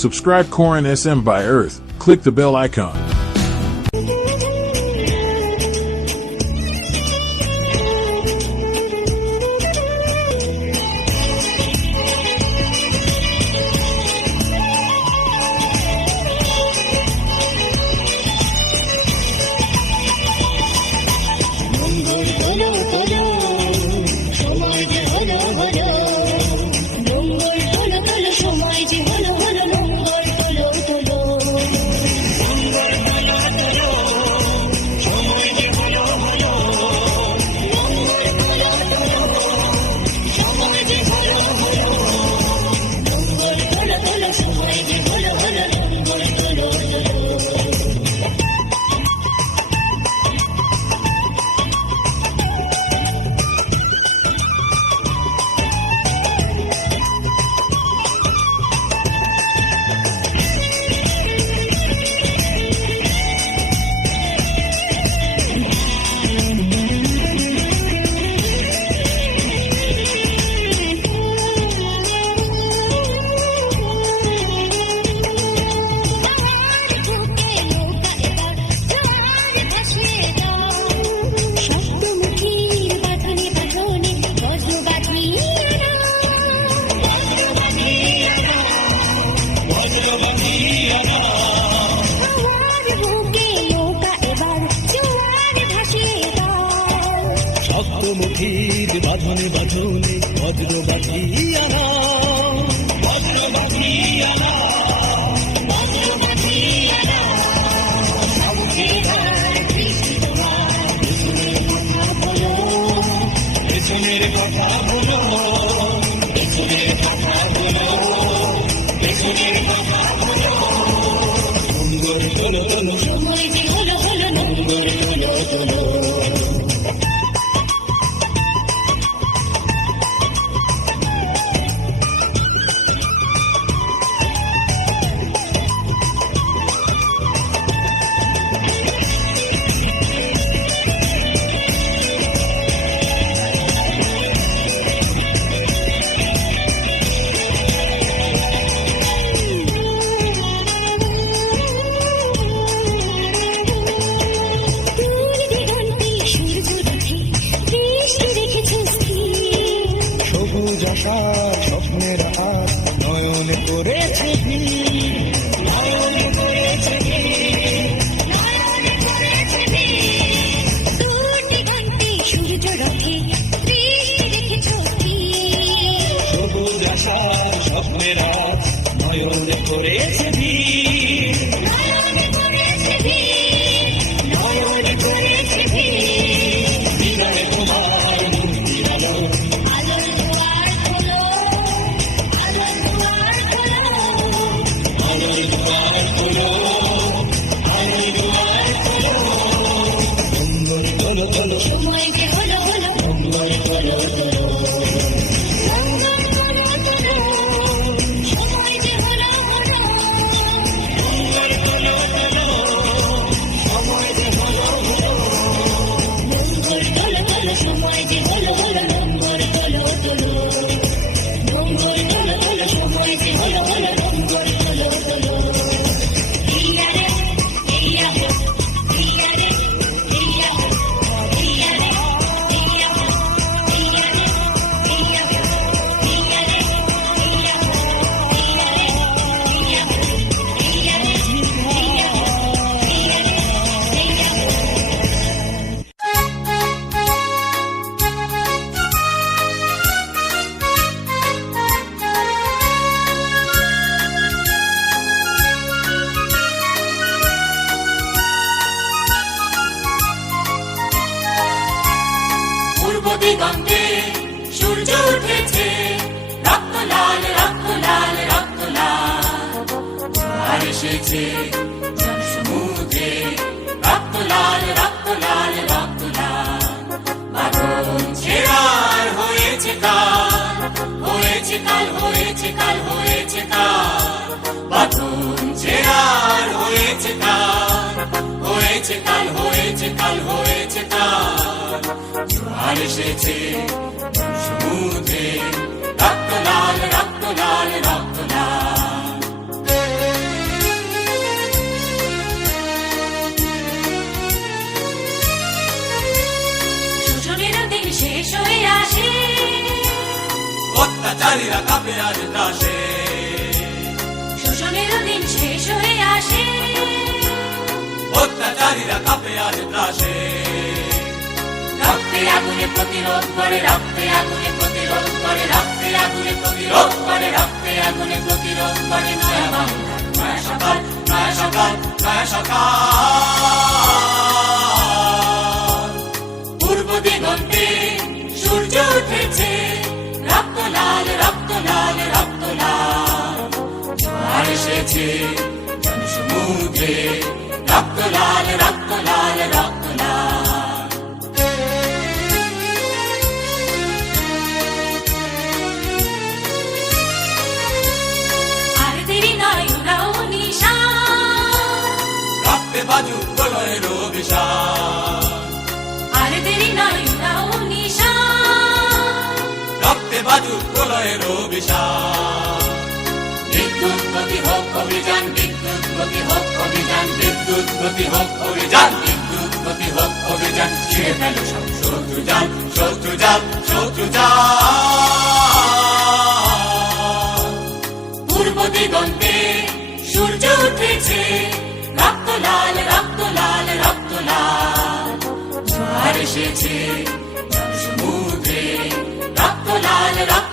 Subscribe Corin SM by Earth. Click the bell icon. মুখীর বাঁধনে বাঁধনে বজ্র বাঁধিয়ানা বজ্র বাঁধিয়ানা বজ্র বাঁধিয়ানা পেছনের কথা বলো পেছনের কথা বলো পেছনের কথা বলো মঙ্গল তোলো তোলো সময় যে হলো হলো মঙ্গল তোলো তোলো স্বপ্নের হাত নয়নে করেছে নয়নে করেছে সূর্য রথে সবুজ আশার স্বপ্নের হাত নয়নে করেছে নয়নে করেছে নয়নে করেছে বিনয় তোমার মূর্তি আলো সময় যে হলো হলো মঙ্গল তোলো তোলো মঙ্গল তোলো তোলো সময় যে হলো হলো মঙ্গল তোলো তোলো সময় যে হলো হলো মঙ্গল তোলো তোলো সময় যে হলো হলো মঙ্গল তোলো তোলো মঙ্গল তোলো তোলো সময় যে হলো হলো মঙ্গল তোলো তোলো ইয়ারে ইয়া দিগন্তে সূর্য উঠেছে রক্ত লাল রক্ত লাল রক্ত লাল আর এসেছে সমুদ্রে রক্ত লাল রক্ত লাল রক্ত লাল বাঁধন ছেড়ার হয়েছে কাল হয়েছে কাল হয়েছে কাল হয়েছে কাল বাঁধন ছেড়ার হয়েছে কাল হয়েছে কাল হয়েছে কাল হয়েছে কাল জোয়ার এসেছে সমুদ্রে রক্ত লাল রক্ত লাল রক্ত লাল বিরোধীরা কাঁপে আর ত্রাসে। রক্তে আগুনে প্রতিরোধ করে, রক্তে আগুনে প্রতিরোধ করে, রক্তে আগুনে প্রতিরোধ করে, রক্তে আগুনে প্রতিরোধ করে। নয়া বাংলার নয়া সকাল, নয়া সকাল, নয়া সকাল। পূর্ব দিগন্তে সূর্য উঠেছে, রক্ত লাল, রক্ত লাল, রক্ত লাল। জোয়ার এসেছে জনসমুদ্রে, রক্ত লাল, রক্ত লাল, রক্ত লাল। আর দেরি নয়, উড়াও নিশান, রক্তে বাজুক প্রলয়ের অভিশাপ। আর দেরি নয়, উড়াও নিশান, রক্তে বাজুক প্রলয়ের অভিশাপ। বিদ্যুৎ গতি হোক অভিযান, বিদ্যুৎ গতি হোক অভিযান, বিদ্যুৎ গতি হোক অভিযান, বিদ্যুৎ গতি হোক অভিযান। ছিঁড়ে ফেলো সব শত্রু জাল, শত্রু জাল, শত্রু জাল। পূর্ব দিগন্তে সূর্য উঠেছে, রক্ত লাল, রক্ত লাল, রক্ত লাল। জোয়ার এসেছে জনসমুদ্রে, রক্ত লাল, রক্ত